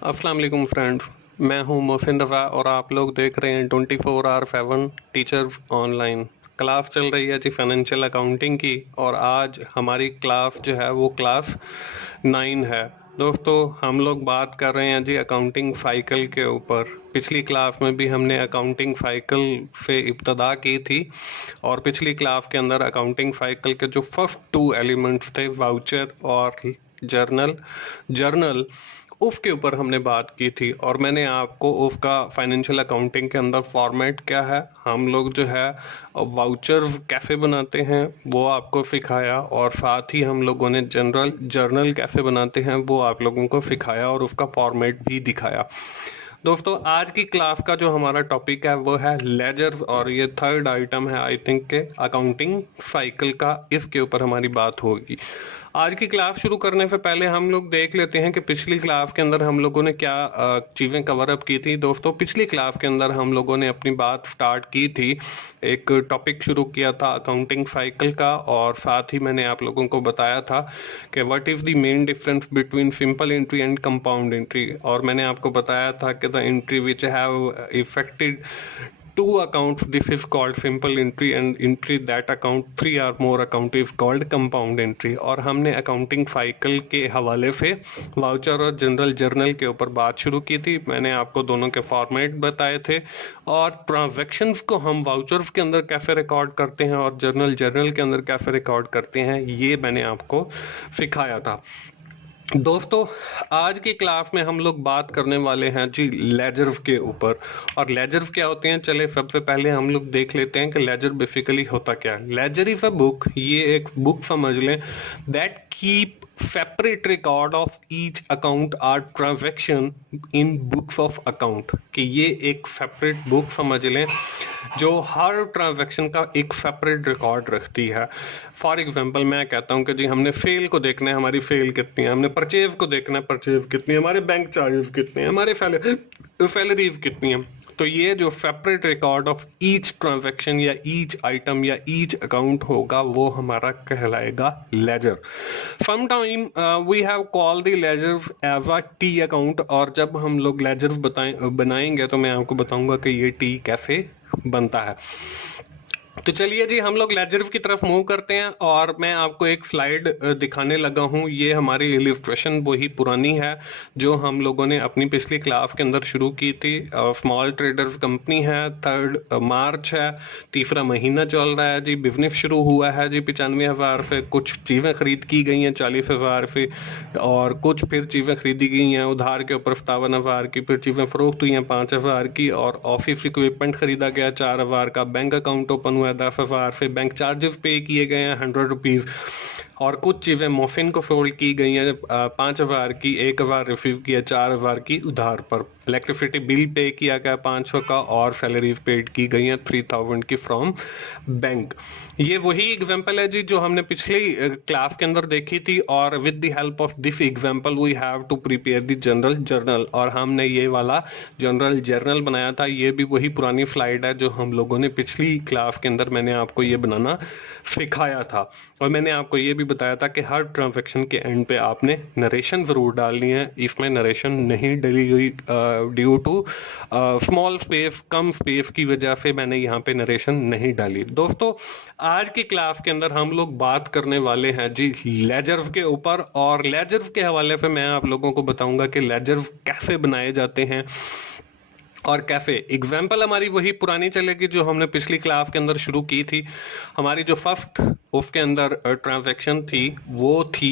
अस्सलाम वालेकुम फ्रेंड्स। मैं हूं मोहसिन रज़ा और आप लोग देख रहे हैं 24/7 टीचर्स ऑनलाइन। क्लास चल रही है जी फाइनेंशियल अकाउंटिंग की और आज हमारी क्लास जो है वो क्लास 9 है। दोस्तों हम लोग बात कर रहे हैं जी अकाउंटिंग साइकिल के ऊपर। पिछली क्लास में भी हमने अकाउंटिंग साइकिल से इब्तदा की थी और पिछली क्लास के अंदर अकाउंटिंग साइकिल के जो फर्स्ट 2 एलिमेंट्स थे वाउचर और जर्नल जर्नल उसके ऊपर हमने बात की थी और मैंने आपको उसका फाइनेंशियल अकाउंटिंग के अंदर फॉर्मेट क्या है, हम लोग जो है वाउचर्स कैसे बनाते हैं वो आपको सिखाया और साथ ही हम लोगों ने जनरल जर्नल कैसे बनाते हैं वो आप लोगों को सिखाया और उसका फॉर्मेट भी दिखाया। दोस्तों आज की क्लास का जो हमारा टॉपिक है वो है लेजर और ये थर्ड आइटम है आई थिंक के अकाउंटिंग साइकिल का, इसके ऊपर हमारी बात होगी। आज की क्लास शुरू करने से पहले हम लोग देख लेते हैं कि पिछली क्लास के अंदर हम लोगों ने क्या चीजें कवर अप की थी। दोस्तों पिछली क्लास के अंदर हम लोगों ने अपनी बात स्टार्ट की थी, एक टॉपिक शुरू किया था अकाउंटिंग साइकिल का और साथ ही मैंने आप लोगों को बताया था कि what is the main difference between simple entry and compound entry, और मैंने आपको बताया था कि the entry which have affected two accounts this is called simple entry and entry that account 3 or more account is called compound entry। और हमने accounting cycle के हवाले से वाउचर और जनरल जर्नल के ऊपर बात शुरू की थी। मैंने आपको दोनों के फॉर्मेट बताए थे और ट्रांजैक्शंस को हम वाउचर्स के अंदर कैसे रिकॉर्ड करते हैं और जर्नल जर्नल के अंदर कैसे रिकॉर्ड करते हैं ये मैंने आपको सिखाया था। दोस्तों आज की क्लास में हम लोग बात करने वाले हैं जी लेजर्स के ऊपर। और लेजर्स क्या होते हैं, चले सबसे पहले हम लोग देख लेते हैं कि लेजर बेसिकली होता क्या है। लेजर इज अ बुक, ये एक बुक समझ लें that keep separate record of each account are transaction in books of account, कि ये एक सेपरेट बुक समझ लें जो हर ट्रांजैक्शन का एक सेपरेट रिकॉर्ड रखती है। फॉर एग्जांपल मैं कहता हूं कि जी हमने सेल को देखना है, हमारी सेल कितनी है, हमने परचेज को देखना है, परचेज कितनी है, हमारे बैंक चार्जेस कितने हैं, हमारे सैलरीज कितनी है। तो ये जो separate record of each transaction या ईच आइटम या ईच अकाउंट होगा वो हमारा कहलाएगा ledger. Some time we have call the ledger as a T account, और जब हम लोग लेजर बनाएंगे तो मैं आपको बताऊंगा कि ये टी कैसे बनता है। तो चलिए जी हम लोग लेजर की तरफ मूव करते हैं और मैं आपको एक स्लाइड दिखाने लगा हूं। ये हमारी इलिस्ट्रेशन वही पुरानी है जो हम लोगों ने अपनी पिछली क्लास के अंदर शुरू की थी। स्मॉल ट्रेडर्स कंपनी है, 3 मार्च है, तीसरा महीना चल रहा है जी, बिजनेस शुरू हुआ है जी 95,000 से, कुछ चीज़ें खरीद की गई हैं 40,000 से और कुछ फिर चीज़ें खरीदी गई हैं उधार के ऊपर 57,000 की, फिर चीज़ें फरोख्त हुई हैं 5,000 की और ऑफिस इक्विपमेंट खरीदा गया 4,000 का, बैंक अकाउंट ओपन हुआ 10,000 से, बैंक चार्जेस पे किए गए हैं 100 रुपीज़ और कुछ चीज़ें मोफिन को फोल्ड की गई हैं 5,000 की, 1,000 रिसीव किया 4,000 की उधार पर, इलेक्ट्रिसिटी बिल पे किया गया 500 का और सैलरीज पेड की गई हैं 3,000 की फ्रॉम बैंक। ये वही एग्जांपल है जी जो हमने पिछली क्लास के अंदर देखी थी और with the help of this example we have to prepare the general journal, और हमने ये वाला जनरल जर्नल बनाया था। ये भी वही पुरानी स्लाइड है जो हम लोगों ने पिछली क्लास के अंदर मैंने आपको ये बनाना सिखाया था और मैंने आपको ये भी बताया था कि हर ट्रांजैक्शन के एंड पे आपने नरेशन जरूर डालनी है। इसमें नरेशन नहीं डली हुई ड्यू टू स्मॉल स्पेस, कम स्पेस की वजह से मैंने यहाँ पे नरेशन नहीं डाली। दोस्तों आज की क्लास के अंदर हम लोग बात करने वाले हैं जी लेजर्स के ऊपर और लेजर्स के हवाले से मैं आप लोगों को बताऊंगा कि लेजर्स कैसे बनाए जाते हैं और कैसे। एग्जाम्पल हमारी वही पुरानी चलेगी जो हमने पिछली क्लास के अंदर शुरू की थी। हमारी जो फर्स्ट उसके अंदर ट्रांजैक्शन थी वो थी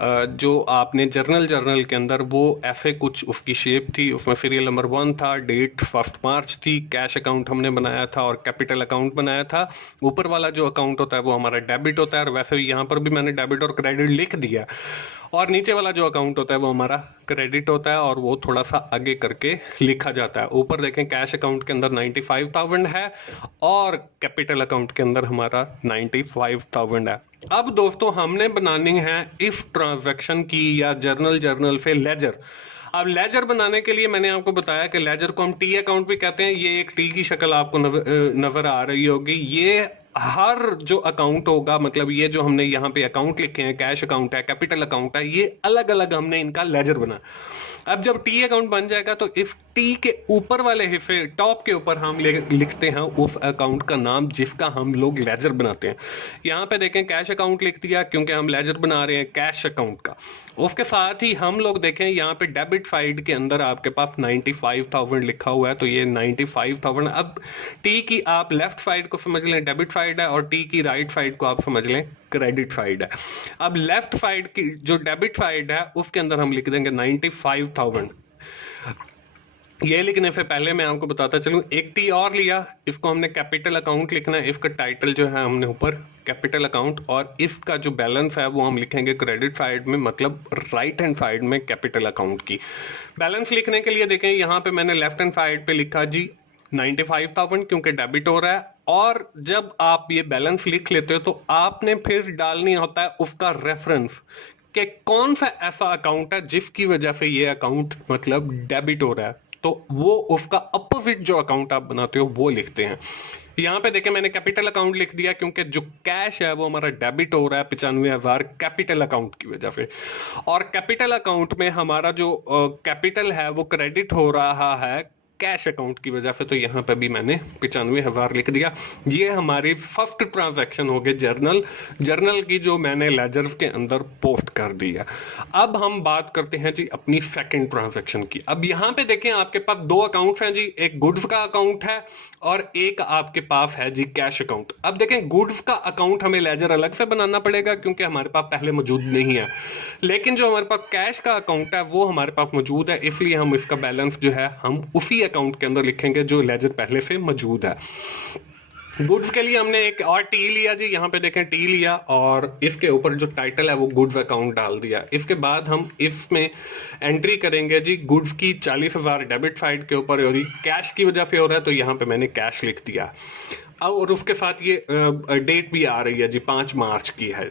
जो आपने जर्नल जर्नल के अंदर वो ऐसे कुछ उसकी शेप थी, उसमें सीरियल नंबर 1 था, डेट 1 मार्च थी, कैश अकाउंट हमने बनाया था और कैपिटल अकाउंट बनाया था। ऊपर वाला जो अकाउंट होता है वो हमारा डेबिट होता है और वैसे यहाँ पर भी मैंने डेबिट और क्रेडिट लिख दिया, और नीचे वाला जो अकाउंट होता है वो हमारा क्रेडिट होता है और वो थोड़ा सा आगे करके लिखा जाता है। ऊपर देखें कैश अकाउंट के अंदर 95,000 है और कैपिटल अकाउंट के अंदर हमारा 95,000 है। अब दोस्तों हमने बनानी है इस ट्रांजैक्शन की या जर्नल जर्नल से लेजर। अब लेजर बनाने के लिए मैंने आपको बताया कि लेजर को हम टी अकाउंट भी कहते हैं। ये एक टी की शक्ल आपको नजर आ रही होगी। ये हर जो अकाउंट होगा, मतलब ये जो हमने यहाँ पे अकाउंट लिखे हैं, कैश अकाउंट है, कैपिटल अकाउंट है, ये अलग अलग हमने इनका लेजर बना। अब जब टी अकाउंट बन जाएगा तो इस टी के ऊपर वाले हिस्से, टॉप के ऊपर हम लिखते हैं उस अकाउंट का नाम जिसका हम लोग लेजर बनाते हैं। यहाँ पे देखें कैश अकाउंट लिख दिया क्योंकि हम लेजर बना रहे हैं कैश अकाउंट का। उसके साथ ही हम लोग देखें यहाँ पे डेबिट साइड के अंदर आपके पास 95,000 लिखा हुआ है, तो ये 95,000। अब टी की आप लेफ्ट साइड को समझ लें डेबिट साइड है, और टी की राइट साइड को आप समझ लें क्रेडिट साइड है। अब लेफ्ट साइड की जो डेबिट साइड है उसके अंदर हम लिख देंगे 95,000। ये लिखने से पहले मैं आपको बताता चलूं, एक टी और लिया, इसको हमने कैपिटल अकाउंट लिखना है, इसका टाइटल जो है हमने ऊपर कैपिटल अकाउंट, और इसका जो बैलेंस है वो हम लिखेंगे क्रेडिट साइड में, मतलब राइट हैंड साइड में कैपिटल अकाउंट की। बैलेंस लिखने के लिए देखें यहाँ पे मैंने लेफ्ट हैंड साइड पे लिखा जी 95,000 क्योंकि डेबिट हो रहा है। और जब आप ये बैलेंस लिख लेते हो तो आपने फिर डालनी होता है उसका रेफरेंस कि कौन सा ऐसा अकाउंट है जिसकी वजह से ये अकाउंट मतलब डेबिट हो रहा है, तो वो उसका अपोजिट जो अकाउंट आप बनाते हो वो लिखते हैं। यहाँ पे देखें मैंने कैपिटल अकाउंट लिख दिया क्योंकि जो कैश है वो हमारा डेबिट हो रहा है 95,000 कैपिटल अकाउंट की वजह से, और कैपिटल अकाउंट में हमारा जो कैपिटल है वो क्रेडिट हो रहा है कैश अकाउंट की वजह से, तो यहाँ पे भी मैंने 95,000 लिख दिया। ये हमारी फर्स्ट ट्रांजैक्शन हो गई जर्नल की, जो मैंने लेजर के अंदर पोस्ट कर दी है। अब हम बात करते हैं जी अपनी सेकंड ट्रांजैक्शन की। अब यहाँ पे देखें आपके पास दो अकाउंट्स हैं जी, एक गुड्स का अकाउंट है और एक आपके पास है जी कैश अकाउंट। अब देखें गुड्स का अकाउंट हमें लेजर अलग से बनाना पड़ेगा क्योंकि हमारे पास पहले मौजूद नहीं है, लेकिन जो हमारे पास कैश का अकाउंट है वो हमारे पास मौजूद है, इसलिए हम इसका बैलेंस जो है हम उसी अकाउंट के अंदर लिखेंगे जो लेजर पहले से मौजूद है। गुड्स के लिए हमने एक और टी लिया जी, यहाँ पे देखें टी लिया और इसके ऊपर जो टाइटल है वो गुड्स अकाउंट डाल दिया। इसके बाद हम इसमें एंट्री करेंगे जी गुड्स की 40,000 डेबिट साइड के ऊपर, और कैश की वजह से हो रहा है तो यहाँ पे मैंने कैश लिख दिया। और उसके साथ ये डेट भी आ रही है जी 5 मार्च की है।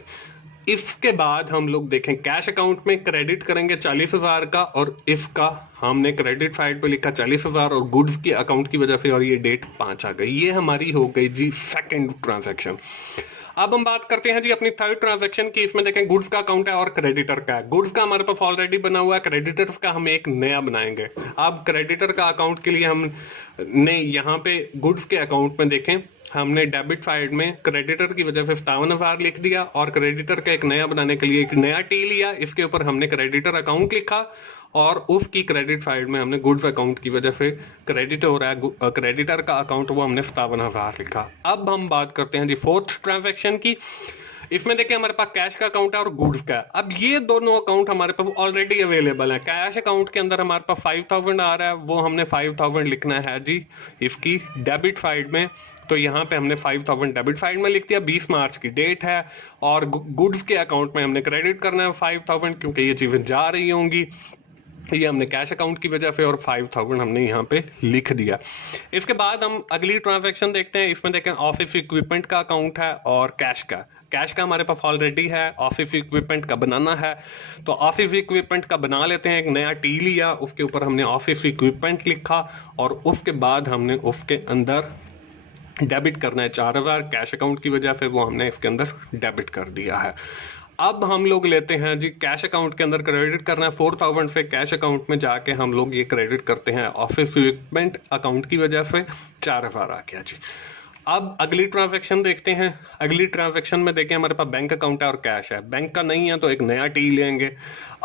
इसके बाद हम लोग देखें कैश अकाउंट में क्रेडिट करेंगे 40,000 का, और इसका हमने क्रेडिट साइड पे लिखा 40,000 और गुड्स की अकाउंट की वजह से, और ये डेट 5 आ गई। ये हमारी हो गई जी सेकंड ट्रांजैक्शन। अब हम बात करते हैं जी अपनी थर्ड ट्रांजैक्शन की। इसमें देखें गुड्स का अकाउंट है और क्रेडिटर का है। गुड्स का हमारे पास ऑलरेडी बना हुआ है, क्रेडिटर का हम एक नया बनाएंगे। अब क्रेडिटर का अकाउंट के लिए हमने यहाँ पे गुड्स के अकाउंट में देखें हमने डेबिट साइड में क्रेडिटर की वजह से 57,000 लिख दिया, और क्रेडिटर का एक नया बनाने के लिए एक नया टी लिया, इसके ऊपर हमने क्रेडिटर अकाउंट लिखा, और उसकी क्रेडिट साइड में हमने गुड्स अकाउंट की वजह से क्रेडिट हो रहा है क्रेडिटर का अकाउंट, वो हमने 57,000 लिखा। अब हम बात करते हैं जी फोर्थ ट्रांजैक्शन की। इसमें देखिए हमारे पास कैश का अकाउंट है और गुड्स का है। अब ये दोनों अकाउंट हमारे पास ऑलरेडी अवेलेबल है। कैश अकाउंट के अंदर हमारे पास 5,000 आ रहा है, वो हमने 5,000 लिखना है जी इसकी डेबिट साइड में, तो यहाँ पे हमने 5,000 डेबिट साइड में लिख दिया। 20 मार्च की डेट है, और गुड्स के अकाउंट में हमने क्रेडिट करना है 5,000 क्योंकि ये चीजें जा रही होंगी, ये हमने कैश अकाउंट की वजह से, और 5,000 हमने यहाँ पे लिख दिया। इसके बाद हम अगली ट्रांजैक्शन देखते हैं। इसमें देखें ऑफिस इक्विपमेंट का अकाउंट है और कैश का हमारे पास ऑलरेडी है, ऑफिस इक्विपमेंट का बनाना है, तो ऑफिस इक्विपमेंट का बना लेते हैं। एक नया टी लिया, उसके ऊपर हमने ऑफिस इक्विपमेंट लिखा, और उसके बाद हमने उसके अंदर डेबिट करना है 4,000 कैश अकाउंट की वजह से, वो हमने इसके अंदर डेबिट कर दिया है। अब हम लोग लेते हैं जी कैश अकाउंट के अंदर क्रेडिट करना है 4,000 से, कैश अकाउंट में जाके हम लोग ये क्रेडिट करते हैं ऑफिस इक्विपमेंट अकाउंट की वजह से 4,000 आ गया जी। अब अगली ट्रांजैक्शन देखते हैं। अगली ट्रांजैक्शन में देखें हमारे पास बैंक अकाउंट है और कैश है। बैंक का नहीं है तो एक नया टी लेंगे।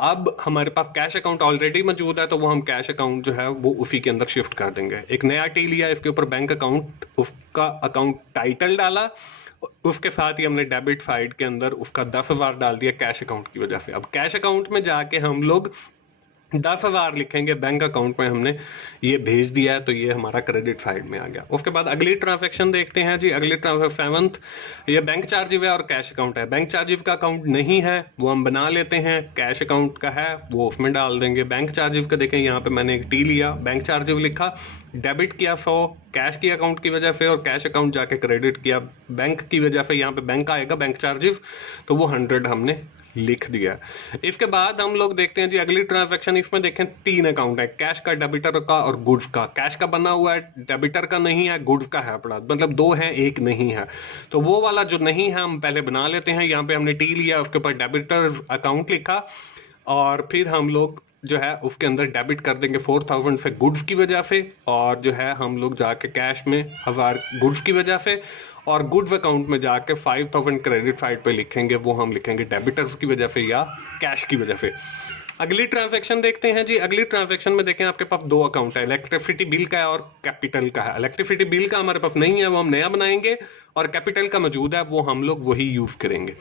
अब हमारे पास कैश अकाउंट ऑलरेडी मौजूद है तो वो हम कैश अकाउंट जो है वो उसी के अंदर शिफ्ट कर देंगे। एक नया टी लिया, इसके ऊपर बैंक अकाउंट, उसका अकाउंट टाइटल डाला, उसके साथ ही हमने डेबिट साइड के अंदर उसका 10,000 डाल दिया कैश अकाउंट की वजह से। अब कैश अकाउंट में जाके हम लोग 10,000 लिखेंगे, बैंक अकाउंट में हमने ये भेज दिया है तो ये हमारा क्रेडिट साइड में आ गया। उसके बाद अगली ट्रांजैक्शन देखते हैं जी। अगली सेवंथ, ये बैंक चार्जेस है और कैश अकाउंट है। बैंक चार्जेस का अकाउंट नहीं है वो हम बना लेते हैं, कैश अकाउंट का है वो उसमें डाल देंगे। बैंक चार्जेस का देखें यहाँ पे मैंने एक टी लिया, बैंक चार्जेस लिखा, डेबिट किया 100 कैश की अकाउंट की वजह से, और कैश अकाउंट जाके क्रेडिट किया बैंक की वजह से। यहाँ पे बैंक आएगा बैंक चार्जेस, तो वो 100 हमने लिख दिया। इसके बाद हम लोग देखते हैं जी अगली ट्रांजैक्शन। इसमें देखें 3 अकाउंट है, कैश का, डेबिटर का और गुड्स का। कैश का बना हुआ है, डेबिटर का नहीं है, गुड्स का है अपना, मतलब 2 है, 1 नहीं है। तो वो वाला जो नहीं है हम पहले बना लेते हैं। यहाँ पे हमने टी लिया, उसके ऊपर डेबिटर अकाउंट लिखा और फिर हम लोग जो है उसके अंदर डेबिट कर देंगे 4000 से गुड्स की वजह से, और जो है हम लोग जाके कैश में 1000 गुड्स की वजह से, और गुड्स अकाउंट में जाके 5000 क्रेडिट साइड पे लिखेंगे, वो हम लिखेंगे डेबिटर्स की वजह से या कैश की वजह से। अगली ट्रांजैक्शन देखते हैं जी। अगली ट्रांजैक्शन में देखें आपके पास 2 अकाउंट है, इलेक्ट्रिसिटी बिल का है और कैपिटल का है। इलेक्ट्रिसिटी बिल का हमारे पास नहीं है, वो हम नया बनाएंगे, और कैपिटल का मौजूद है, वो हम लोग वही यूज करेंगे।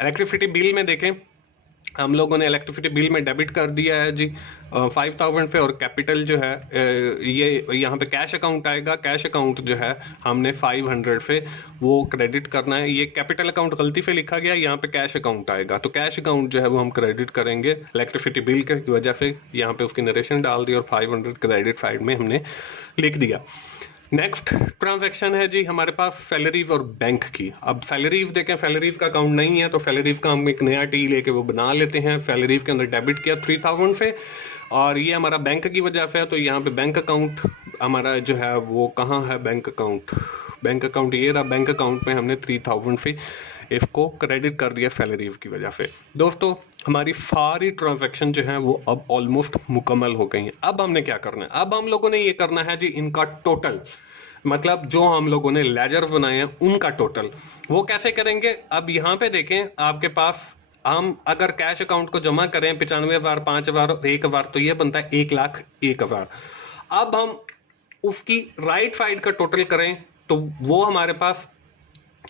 इलेक्ट्रिसिटी बिल में देखें हम लोगों ने इलेक्ट्रिसिटी बिल में डेबिट कर दिया है जी 5000 पे, और कैपिटल जो है ये यहाँ पे कैश अकाउंट आएगा। कैश अकाउंट जो है हमने 500 पे वो क्रेडिट करना है। ये कैपिटल अकाउंट गलती से लिखा गया, यहाँ पे कैश अकाउंट आएगा, तो कैश अकाउंट जो है वो हम क्रेडिट करेंगे इलेक्ट्रिसिटी बिल की वजह से। यहाँ पे उसकी नरेशन डाल दी और 500 क्रेडिट साइड में हमने लिख दिया। नेक्स्ट ट्रांजैक्शन है जी हमारे पास सैलरीज और बैंक की। अब सैलरीज देखें, सैलरीज का अकाउंट नहीं है, तो सैलरीज का हम एक नया टी लेके वो बना लेते हैं। सैलरीज के अंदर डेबिट किया 3000 से, और ये हमारा बैंक की वजह से है, तो यहाँ पे बैंक अकाउंट हमारा जो है वो कहाँ है, बैंक अकाउंट, बैंक अकाउंट ये रहा। बैंक अकाउंट में हमने 3000 से इसको क्रेडिट कर दिया सैलरीज की वजह से। दोस्तों हमारी सारी ट्रांजैक्शन जो है वो अब ऑलमोस्ट मुकम्मल हो गई हैं। अब हमने क्या करना है, अब हम लोगों ने ये करना है जी इनका टोटल, मतलब जो हम लोगों ने लेजर्स बनाए हैं उनका टोटल। वो कैसे करेंगे, अब यहाँ पे देखें आपके पास, हम अगर कैश अकाउंट को जमा करें 95,000, 5,000 और 1,000, तो ये बनता है 1,01,000। अब हम उसकी राइट साइड का टोटल करें तो वो हमारे पास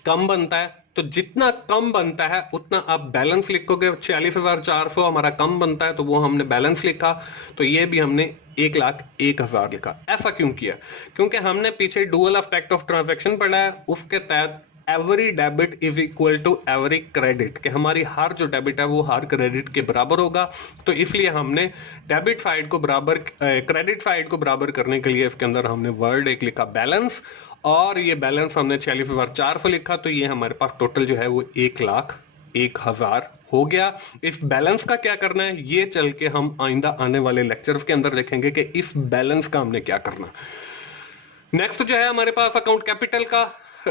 कम बनता है, तो जितना कम बनता है उतना आप बैलेंस लिखोगे। 46,400 हमारा कम बनता है, तो वो हमने बैलेंस लिखा, तो ये भी हमने 1,01,000 लिखा। ऐसा क्यों किया, क्योंकि हमने पीछे डुअल इफेक्ट ऑफ ट्रांजैक्शन पढ़ा है, उसके तहत every debit is equal to every credit, कि हमारी हर जो डेबिट है वो हर क्रेडिट के बराबर होगा। तो इसलिए हमने डेबिट साइड को बराबर, क्रेडिट साइड को बराबर करने के लिए इसके अंदर हमने वर्ड एक लिखा बैलेंस, और ये बैलेंस हमने 46,400 लिखा, तो ये हमारे पास टोटल जो है वो 1,01,000 हो गया। इस बैलेंस का क्या करना है ये चल के हम आइंदा आने वाले लेक्चर्स के अंदर देखेंगे कि इस बैलेंस का हमने क्या करना। नेक्स्ट जो है हमारे पास अकाउंट कैपिटल का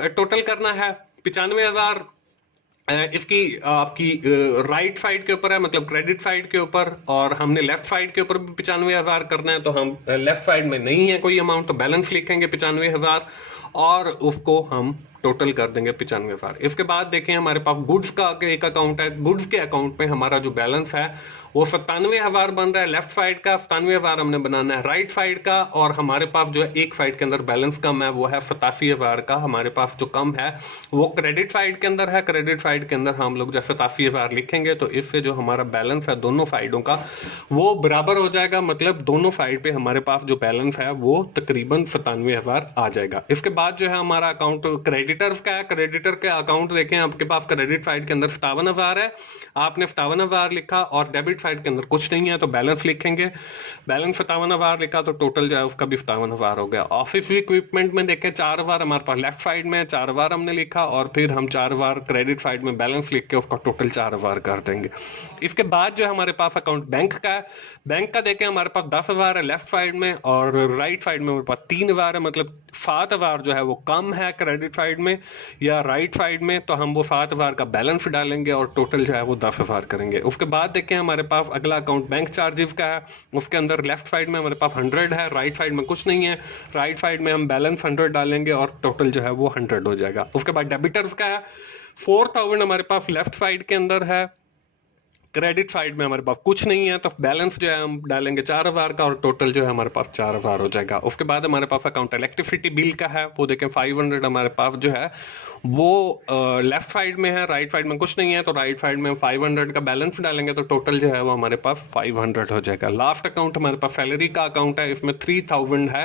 टोटल करना है 95,000। इसकी आपकी राइट साइड के ऊपर है, मतलब क्रेडिट साइड के ऊपर, और हमने लेफ्ट साइड के ऊपर भी 95,000 करना है, तो हम लेफ्ट साइड में नहीं है कोई अमाउंट, तो बैलेंस लिखेंगे 95,000 और उसको हम टोटल कर देंगे 95,000। इसके बाद देखें हमारे पास गुड्स का एक अकाउंट है, गुड्स के अकाउंट में हमारा जो बैलेंस है वो 97,000 बन रहा है लेफ्ट साइड का, 97,000 हमने बनाना है राइट साइड का, और हमारे पास जो है एक साइड के अंदर बैलेंस कम है, वो है 87,000 का। हमारे पास जो कम है वो क्रेडिट साइड के अंदर है, क्रेडिट साइड के अंदर हम लोग जब 87,000 लिखेंगे तो इससे जो हमारा बैलेंस है दोनों साइडों का वो बराबर हो जाएगा, मतलब दोनों साइड पे हमारे पास जो बैलेंस है वो तकरीबन 97,000 आ जाएगा। इसके बाद जो है हमारा अकाउंट क्रेडिटर्स का है। क्रेडिटर के अकाउंट देखें आपके पास क्रेडिट साइड के अंदर 57,000 है, आपने 57,000 लिखा, और डेबिट साइड के अंदर कुछ नहीं है तो बैलेंस लिखेंगे, बैलेंस 57,000 लिखा, तो टोटल जो है उसका भी 57,000 हो गया। ऑफिस इक्विपमेंट में देखें 4,000 हमारे पास लेफ्ट साइड में, 4,000 हमने लिखा, और फिर हम 4,000 क्रेडिट साइड में बैलेंस लिख के उसका टोटल 4,000 कर देंगे। इसके बाद जो है हमारे पास अकाउंट बैंक का है। बैंक का देखें हमारे पास 10,000 है लेफ्ट साइड में, और राइट साइड में हमारे पास 3,000 है, मतलब 7,000 जो है वो कम है क्रेडिट साइड में या राइट साइड में, तो हम वो 7,000 का बैलेंस डालेंगे और टोटल जो है वो 10,000 करेंगे। उसके बाद देखें हमारे पास अगला अकाउंट बैंक चार्जेस का है, उसके अंदर लेफ्ट साइड में हमारे पास 100 है, राइट साइड में कुछ नहीं है, राइट साइड में हम बैलेंस 100 डालेंगे और टोटल जो है वो 100 हो जाएगा। उसके बाद डेबिटर्स का है 4,000 हमारे पास लेफ्ट साइड के अंदर है, क्रेडिट साइड में हमारे पास कुछ नहीं है, तो बैलेंस जो है हम डालेंगे 4,000 का और टोटल जो है हमारे पास 4,000 हो जाएगा। उसके बाद हमारे पास अकाउंट इलेक्ट्रिसिटी बिल का है, वो देखें 500 हमारे पास जो है वो लेफ्ट साइड में है, राइट साइड में कुछ नहीं है, तो राइट साइड में 500 का बैलेंस डालेंगे तो टोटल जो है वो हमारे पास 500 हो जाएगा। लास्ट अकाउंट हमारे पास सैलरी का अकाउंट है, इसमें 3,000 है,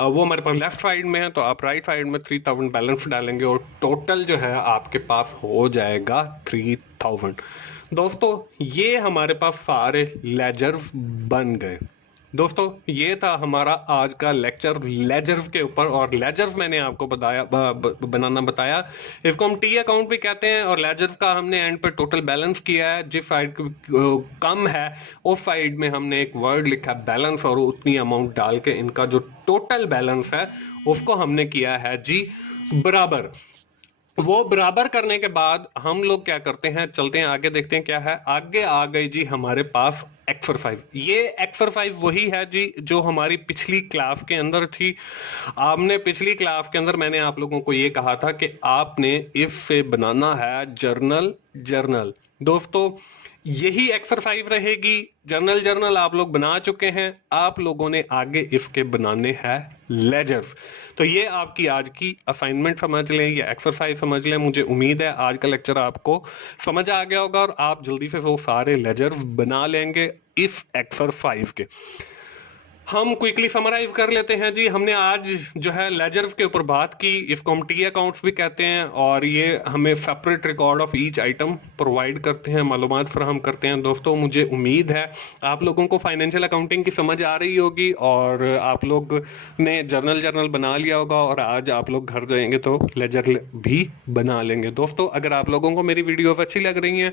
वो हमारे पास लेफ्ट साइड में है, तो आप राइट साइड में 3,000 बैलेंस डालेंगे और टोटल जो है आपके पास हो जाएगा 3,000। दोस्तों ये हमारे पास सारे लेजर्स बन गए। दोस्तों ये था हमारा आज का लेक्चर लेजर्स के ऊपर, और लेजर्स मैंने आपको बनाना बताया। इसको हम टी अकाउंट भी कहते हैं, और लेजर्स का हमने एंड पे टोटल बैलेंस किया है। जिस साइड कम है उस साइड में हमने एक वर्ड लिखा बैलेंस, और उतनी अमाउंट डाल के इनका जो टोटल बैलेंस है उसको हमने किया है जी बराबर। वो बराबर करने के बाद हम लोग क्या करते हैं, चलते हैं आगे, देखते हैं क्या है। आगे आ गई जी हमारे पास एक्सरसाइज। ये एक्सरसाइज वही है जी जो हमारी पिछली क्लास के अंदर थी। आपने पिछली क्लास के अंदर मैंने आप लोगों को ये कहा था कि आपने इससे बनाना है जर्नल। जर्नल दोस्तों यही एक्सरसाइज रहेगी। जर्नल जर्नल आप लोग बना चुके हैं, आप लोगों ने आगे इसके बनाने हैं लेजर्स। तो ये आपकी आज की असाइनमेंट समझ लें या एक्सरसाइज समझ लें। मुझे उम्मीद है आज का लेक्चर आपको समझ आ गया होगा और आप जल्दी से वो सारे लेजर्स बना लेंगे इस एक्सरसाइज के। हम क्विकली समराइज कर लेते हैं जी। हमने आज जो है लेजर्स के ऊपर बात की, इसको हम टी अकाउंट्स भी कहते हैं, और ये हमें separate record of each item provide करते हैं, मालूमात फराहम करते हैं। दोस्तों मुझे उम्मीद है आप लोगों को फाइनेंशियल अकाउंटिंग की समझ आ रही होगी, और आप लोग ने जर्नल जर्नल बना लिया होगा, और आज आप लोग घर जाएंगे तो लेजर भी बना लेंगे। दोस्तों अगर आप लोगों को मेरी वीडियोस अच्छी लग रही हैं,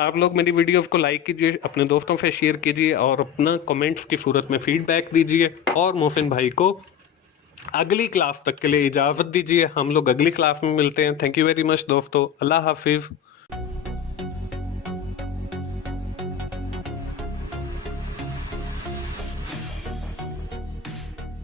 आप लोग मेरी वीडियोस को लाइक कीजिए, अपने दोस्तों से शेयर कीजिए, और अपना कमेंट्स की सूरत में फीडबैक दीजिए। और मोहसिन भाई को अगली क्लास तक के लिए इजाजत दीजिए। हम लोग अगली क्लास में मिलते हैं। थैंक यू वेरी मच दोस्तों, अल्लाह हाफिज।